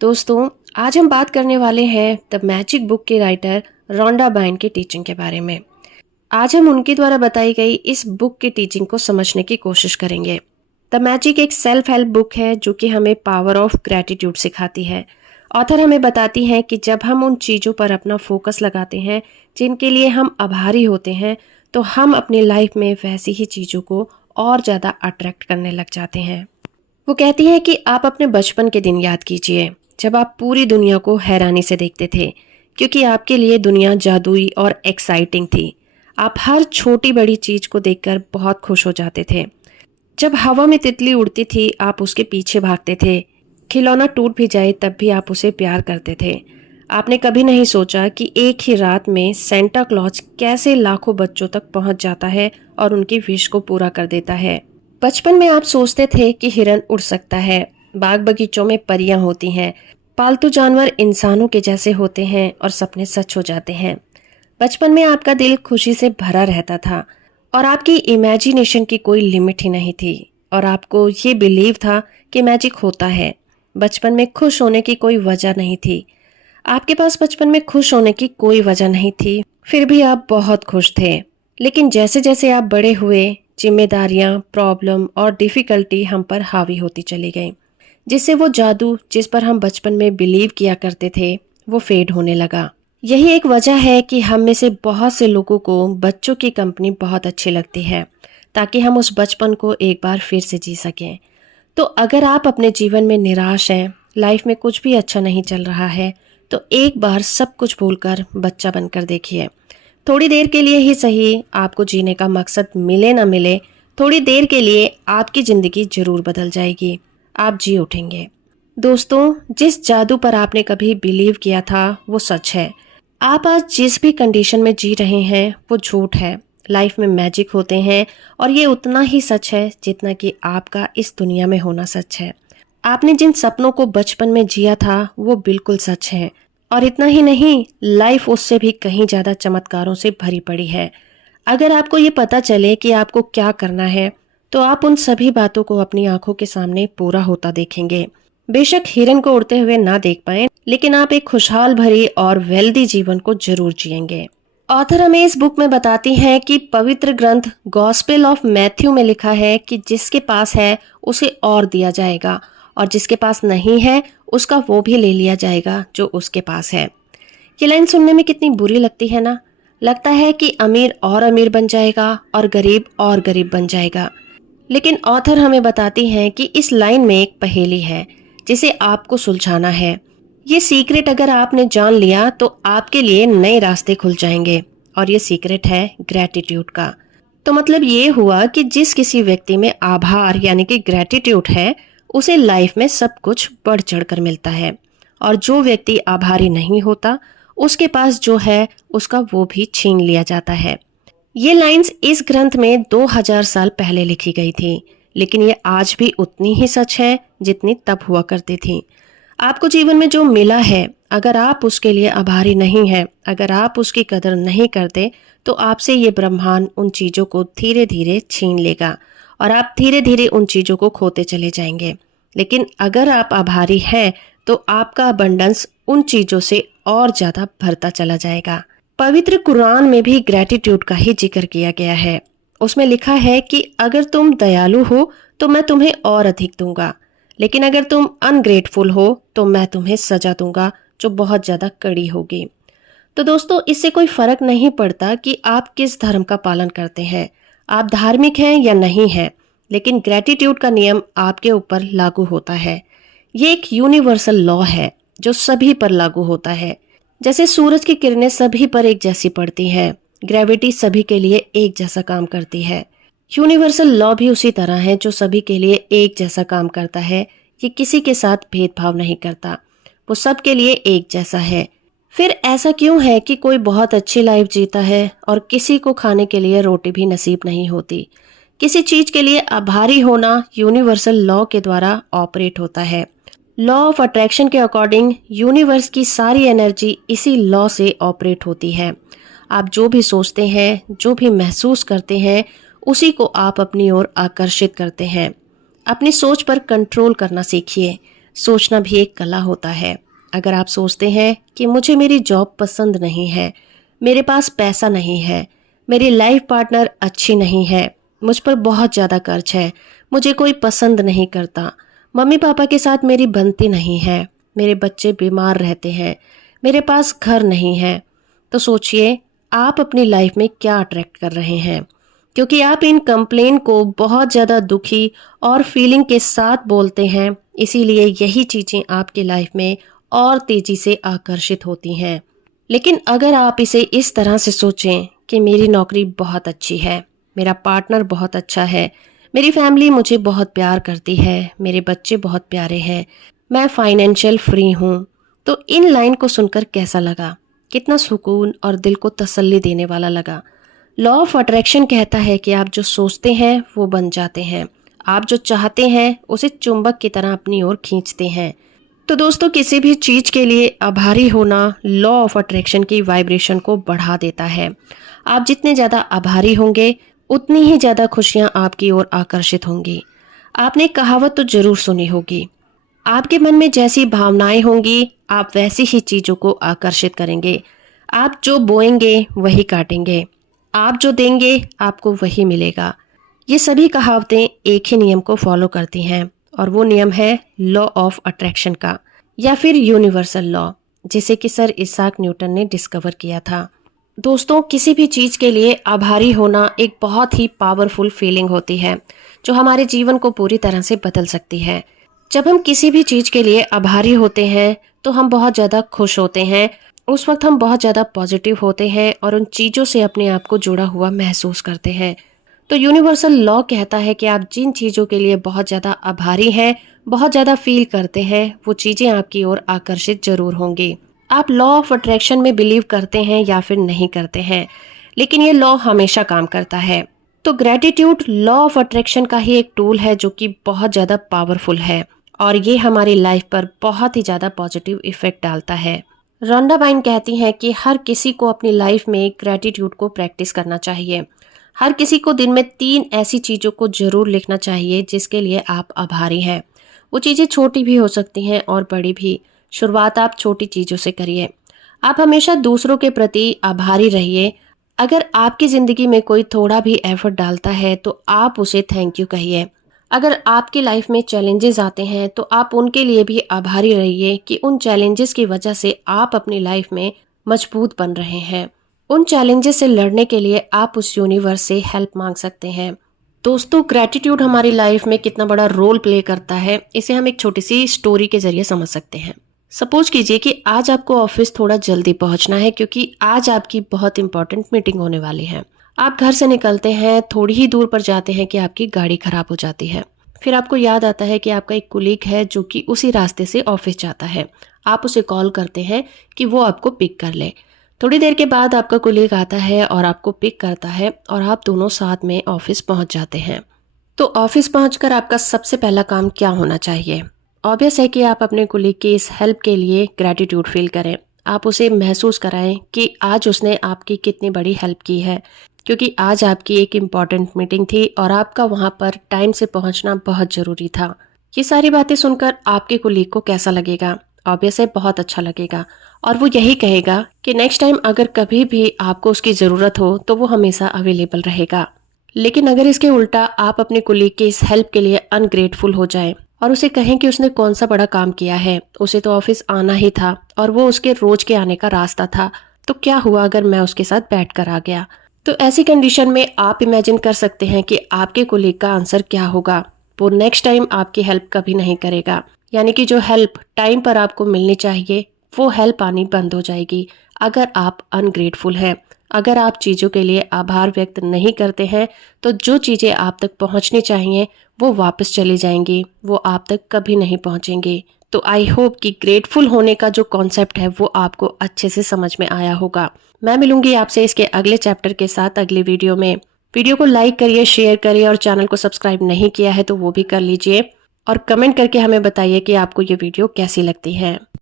दोस्तों, आज हम बात करने वाले हैं द मैजिक बुक के राइटर रोंडा बाइन की टीचिंग के बारे में। आज हम उनके द्वारा बताई गई इस बुक की टीचिंग को समझने की कोशिश करेंगे। द मैजिक एक सेल्फ हेल्प बुक है जो कि हमें पावर ऑफ ग्रैटिट्यूड सिखाती है। ऑथर हमें बताती हैं कि जब हम उन चीज़ों पर अपना फोकस लगाते हैं जिनके लिए हम आभारी होते हैं, तो हम अपनी लाइफ में वैसी ही चीज़ों को और ज़्यादा अट्रैक्ट करने लग जाते हैं। वो कहती हैं कि आप अपने बचपन के दिन याद कीजिए, जब आप पूरी दुनिया को हैरानी से देखते थे, क्योंकि आपके लिए दुनिया जादुई और एक्साइटिंग थी। आप हर छोटी बड़ी चीज को देखकर बहुत खुश हो जाते थे। जब हवा में तितली उड़ती थी, आप उसके पीछे भागते थे। खिलौना टूट भी जाए तब भी आप उसे प्यार करते थे। आपने कभी नहीं सोचा कि एक ही रात में सेंटा क्लॉज कैसे लाखों बच्चों तक पहुंच जाता है और उनकी विश को पूरा कर देता है। बचपन में आप सोचते थे कि हिरन उड़ सकता है, बाग बगीचों में परियां होती हैं, पालतू जानवर इंसानों के जैसे होते हैं और सपने सच हो जाते हैं। बचपन में आपका दिल खुशी से भरा रहता था और आपकी इमेजिनेशन की कोई लिमिट ही नहीं थी और आपको ये बिलीव था कि मैजिक होता है। बचपन में खुश होने की कोई वजह नहीं थी। आपके पास बचपन में खुश होने की कोई वजह नहीं थी, फिर भी आप बहुत खुश थे। लेकिन जैसे जैसे आप बड़े हुए, जिम्मेदारियां, प्रॉब्लम और डिफिकल्टी हम पर हावी होती चली गई, जिससे वो जादू जिस पर हम बचपन में बिलीव किया करते थे वो फेड होने लगा। यही एक वजह है कि हम में से बहुत से लोगों को बच्चों की कंपनी बहुत अच्छी लगती है, ताकि हम उस बचपन को एक बार फिर से जी सकें। तो अगर आप अपने जीवन में निराश हैं, लाइफ में कुछ भी अच्छा नहीं चल रहा है, तो एक बार सब कुछ भूलकर बच्चा बनकर देखिए। थोड़ी देर के लिए ही सही, आपको जीने का मकसद मिले ना मिले, थोड़ी देर के लिए आपकी जिंदगी जरूर बदल जाएगी। आप जी उठेंगे। दोस्तों, जिस जादू पर आपने कभी बिलीव किया था वो सच है। आप आज जिस भी कंडीशन में जी रहे हैं वो झूठ है। लाइफ में मैजिक होते हैं और ये उतना ही सच है जितना कि आपका इस दुनिया में होना सच है। आपने जिन सपनों को बचपन में जिया था वो बिल्कुल सच है। और इतना ही नहीं, लाइफ उससे भी कहीं ज्यादा चमत्कारों से भरी पड़ी है। अगर आपको ये पता चले कि आपको क्या करना है, तो आप उन सभी बातों को अपनी आंखों के सामने पूरा होता देखेंगे। बेशक हिरन को उड़ते हुए ना देख पाए, लेकिन आप एक खुशहाल भरी और वेल्दी जीवन को जरूर जिएंगे। ऑथर हमें इस बुक में बताती हैं कि पवित्र ग्रंथ गॉस्पेल ऑफ मैथ्यू में लिखा है कि जिसके पास है उसे और दिया जाएगा, और जिसके पास नहीं है उसका वो भी ले लिया जाएगा जो उसके पास है। ये लाइन सुनने में कितनी बुरी लगती है ना। लगता है कि अमीर और अमीर बन जाएगा और गरीब और गरीब बन जाएगा। लेकिन ऑथर हमें बताती हैं कि इस लाइन में एक पहेली है जिसे आपको सुलझाना है। ये सीक्रेट अगर आपने जान लिया तो आपके लिए नए रास्ते खुल जाएंगे, और ये सीक्रेट है ग्रैटिट्यूड का। तो मतलब ये हुआ कि जिस किसी व्यक्ति में आभार यानी कि ग्रैटिट्यूड है, उसे लाइफ में सब कुछ बढ़ चढ़कर मिलता है, और जो व्यक्ति आभारी नहीं होता, उसके पास जो है उसका वो भी छीन लिया जाता है। ये लाइंस इस ग्रंथ में 2000 साल पहले लिखी गई थी, लेकिन ये आज भी उतनी ही सच है जितनी तब हुआ करती थी। आपको जीवन में जो मिला है, अगर आप उसके लिए आभारी नहीं हैं, अगर आप उसकी कदर नहीं करते, तो आपसे ये ब्रह्मांड उन चीजों को धीरे धीरे छीन लेगा और आप धीरे धीरे उन चीजों को खोते चले जाएंगे। लेकिन अगर आप आभारी हैं, तो आपका अबंडेंस उन चीजों से और ज्यादा भरता चला जाएगा। पवित्र कुरान में भी ग्रैटिट्यूड का ही जिक्र किया गया है। उसमें लिखा है कि अगर तुम दयालु हो तो मैं तुम्हें और अधिक दूंगा, लेकिन अगर तुम अनग्रेटफुल हो तो मैं तुम्हें सजा दूंगा जो बहुत ज्यादा कड़ी होगी। तो दोस्तों, इससे कोई फर्क नहीं पड़ता कि आप किस धर्म का पालन करते हैं, आप धार्मिक हैं या नहीं हैं, लेकिन ग्रैटिट्यूड का नियम आपके ऊपर लागू होता है। ये एक यूनिवर्सल लॉ है जो सभी पर लागू होता है। जैसे सूरज की किरणें सभी पर एक जैसी पड़ती हैं, ग्रेविटी सभी के लिए एक जैसा काम करती है। यूनिवर्सल लॉ भी उसी तरह है जो सभी के लिए एक जैसा काम करता है। ये किसी के साथ भेदभाव नहीं करता, वो सबके लिए एक जैसा है। फिर ऐसा क्यों है कि कोई बहुत अच्छी लाइफ जीता है और किसी को खाने के लिए रोटी भी नसीब नहीं होती? किसी चीज के लिए आभारी होना यूनिवर्सल लॉ के द्वारा ऑपरेट होता है। लॉ ऑफ अट्रैक्शन के अकॉर्डिंग यूनिवर्स की सारी एनर्जी इसी लॉ से ऑपरेट होती है। आप जो भी सोचते हैं, जो भी महसूस करते हैं, उसी को आप अपनी ओर आकर्षित करते हैं। अपनी सोच पर कंट्रोल करना सीखिए। सोचना भी एक कला होता है। अगर आप सोचते हैं कि मुझे मेरी जॉब पसंद नहीं है, मेरे पास पैसा नहीं है, मेरी लाइफ पार्टनर अच्छी नहीं है, मुझ पर बहुत ज़्यादा कर्ज है, मुझे कोई पसंद नहीं करता, मम्मी पापा के साथ मेरी बनती नहीं है, मेरे बच्चे बीमार रहते हैं, मेरे पास घर नहीं है, तो सोचिए आप अपनी लाइफ में क्या अट्रैक्ट कर रहे हैं। क्योंकि आप इन कंप्लेन को बहुत ज़्यादा दुखी और फीलिंग के साथ बोलते हैं, इसीलिए यही चीज़ें आपकी लाइफ में और तेज़ी से आकर्षित होती हैं। लेकिन अगर आप इसे इस तरह से सोचें कि मेरी नौकरी बहुत अच्छी है, मेरा पार्टनर बहुत अच्छा है, मेरी फैमिली मुझे बहुत प्यार करती है, मेरे बच्चे बहुत प्यारे हैं, मैं फाइनेंशियल फ्री हूँ, तो इन लाइन को सुनकर कैसा लगा? कितना सुकून और दिल को तसल्ली देने वाला लगा। लॉ ऑफ अट्रैक्शन कहता है कि आप जो सोचते हैं वो बन जाते हैं, आप जो चाहते हैं उसे चुंबक की तरह अपनी ओर खींचते हैं। तो दोस्तों, किसी भी चीज के लिए आभारी होना लॉ ऑफ अट्रैक्शन की वाइब्रेशन को बढ़ा देता है। आप जितने ज्यादा आभारी होंगे उतनी ही ज्यादा खुशियां आपकी ओर आकर्षित होंगी। आपने कहावत तो जरूर सुनी होगी, आपके मन में जैसी भावनाएं होंगी आप वैसी ही चीजों को आकर्षित करेंगे। आप जो बोएंगे वही काटेंगे, आप जो देंगे आपको वही मिलेगा। ये सभी कहावतें एक ही नियम को फॉलो करती हैं और वो नियम है लॉ ऑफ अट्रैक्शन का, या फिर यूनिवर्सल लॉ, जिसे कि सर इसाक न्यूटन ने डिस्कवर किया था। दोस्तों, किसी भी चीज के लिए आभारी होना एक बहुत ही पावरफुल फीलिंग होती है जो हमारे जीवन को पूरी तरह से बदल सकती है। जब हम किसी भी चीज के लिए आभारी होते हैं तो हम बहुत ज्यादा खुश होते हैं, उस वक्त हम बहुत ज्यादा पॉजिटिव होते हैं और उन चीजों से अपने आप को जुड़ा हुआ महसूस करते हैं। तो यूनिवर्सल लॉ कहता है कि आप जिन चीजों के लिए बहुत ज्यादा आभारी हैं, बहुत ज्यादा फील करते हैं, वो चीजें आपकी ओर आकर्षित जरूर होंगी। आप लॉ ऑफ अट्रैक्शन में बिलीव करते हैं या फिर नहीं करते हैं, लेकिन ये लॉ हमेशा काम करता है। तो ग्रेटिट्यूड लॉ ऑफ अट्रैक्शन का ही एक टूल है जो कि बहुत ज्यादा पावरफुल है और ये हमारी लाइफ पर बहुत ही ज्यादा पॉजिटिव इफेक्ट डालता है। रोंडा बाइन कहती हैं कि हर किसी को अपनी लाइफ में ग्रेटिट्यूड को प्रैक्टिस करना चाहिए। हर किसी को दिन में 3 ऐसी चीजों को जरूर लिखना चाहिए जिसके लिए आप आभारी हैं। वो चीजें छोटी भी हो सकती हैं और बड़ी भी। शुरुआत आप छोटी चीजों से करिए। आप हमेशा दूसरों के प्रति आभारी रहिए। अगर आपकी जिंदगी में कोई थोड़ा भी एफर्ट डालता है तो आप उसे थैंक यू कहिए। अगर आपकी लाइफ में चैलेंजेस आते हैं तो आप उनके लिए भी आभारी रहिए कि उन चैलेंजेस की वजह से आप अपनी लाइफ में मजबूत बन रहे हैं। उन चैलेंजेस से लड़ने के लिए आप उस यूनिवर्स से हेल्प मांग सकते हैं। दोस्तों, ग्रेटिट्यूड हमारी लाइफ में कितना बड़ा रोल प्ले करता है इसे हम एक छोटी सी स्टोरी के जरिए समझ सकते हैं। सपोज कीजिए कि आज आपको ऑफिस थोड़ा जल्दी पहुंचना है क्योंकि आज आपकी बहुत इंपॉर्टेंट मीटिंग होने वाली है। आप घर से निकलते हैं, थोड़ी ही दूर पर जाते हैं कि आपकी गाड़ी खराब हो जाती है। फिर आपको याद आता है कि आपका एक कुलीग है जो कि उसी रास्ते से ऑफिस जाता है। आप उसे कॉल करते हैं कि वो आपको पिक कर ले। थोड़ी देर के बाद आपका कुलीग आता है और आपको पिक करता है और आप दोनों साथ में ऑफिस पहुंच जाते हैं। तो ऑफिस पहुंचकर आपका सबसे पहला काम क्या होना चाहिए? ऑब्वियस है कि आप अपने कुलीग की इस हेल्प के लिए ग्रेटिट्यूड फील करें। आप उसे महसूस कराएं कि आज उसने आपकी कितनी बड़ी हेल्प की है, क्योंकि आज आपकी एक इम्पॉर्टेंट मीटिंग थी और आपका वहां पर टाइम से पहुंचना बहुत जरूरी था। ये सारी बातें सुनकर आपके कुलीग को कैसा लगेगा? ऑब्वियस है, बहुत अच्छा लगेगा और वो यही कहेगा कि नेक्स्ट टाइम अगर कभी भी आपको उसकी ज़रूरत हो तो वो हमेशा अवेलेबल रहेगा। लेकिन अगर इसके उल्टा आप अपने कुलीग की इस हेल्प के लिए अनग्रेटफुल हो जाएं और उसे कहें कि उसने कौन सा बड़ा काम किया है, उसे तो ऑफिस आना ही था और वो उसके रोज के आने का रास्ता था, तो क्या हुआ अगर मैं उसके साथ बैठ कर आ गया? तो ऐसी कंडीशन में आप इमेजिन कर सकते हैं कि आपके कुलीग का आंसर क्या होगा। वो नेक्स्ट टाइम आपकी हेल्प कभी नहीं करेगा। यानी कि जो हेल्प टाइम पर आपको मिलनी चाहिए वो हेल्प आनी बंद हो जाएगी अगर आप अनग्रेटफुल हैं। अगर आप चीज़ों के लिए आभार व्यक्त नहीं करते हैं तो जो चीज़ें आप तक पहुंचनी चाहिए वो वापस चली जाएंगी, वो आप तक कभी नहीं पहुंचेंगी। तो आई होप कि ग्रेटफुल होने का जो कॉन्सेप्ट है वो आपको अच्छे से समझ में आया होगा। मैं मिलूंगी आपसे इसके अगले चैप्टर के साथ अगली वीडियो में। वीडियो को लाइक करिए, शेयर करिए और चैनल को सब्सक्राइब नहीं किया है तो वो भी कर लीजिए और कमेंट करके हमें बताइए कि आपको ये वीडियो कैसी लगती है।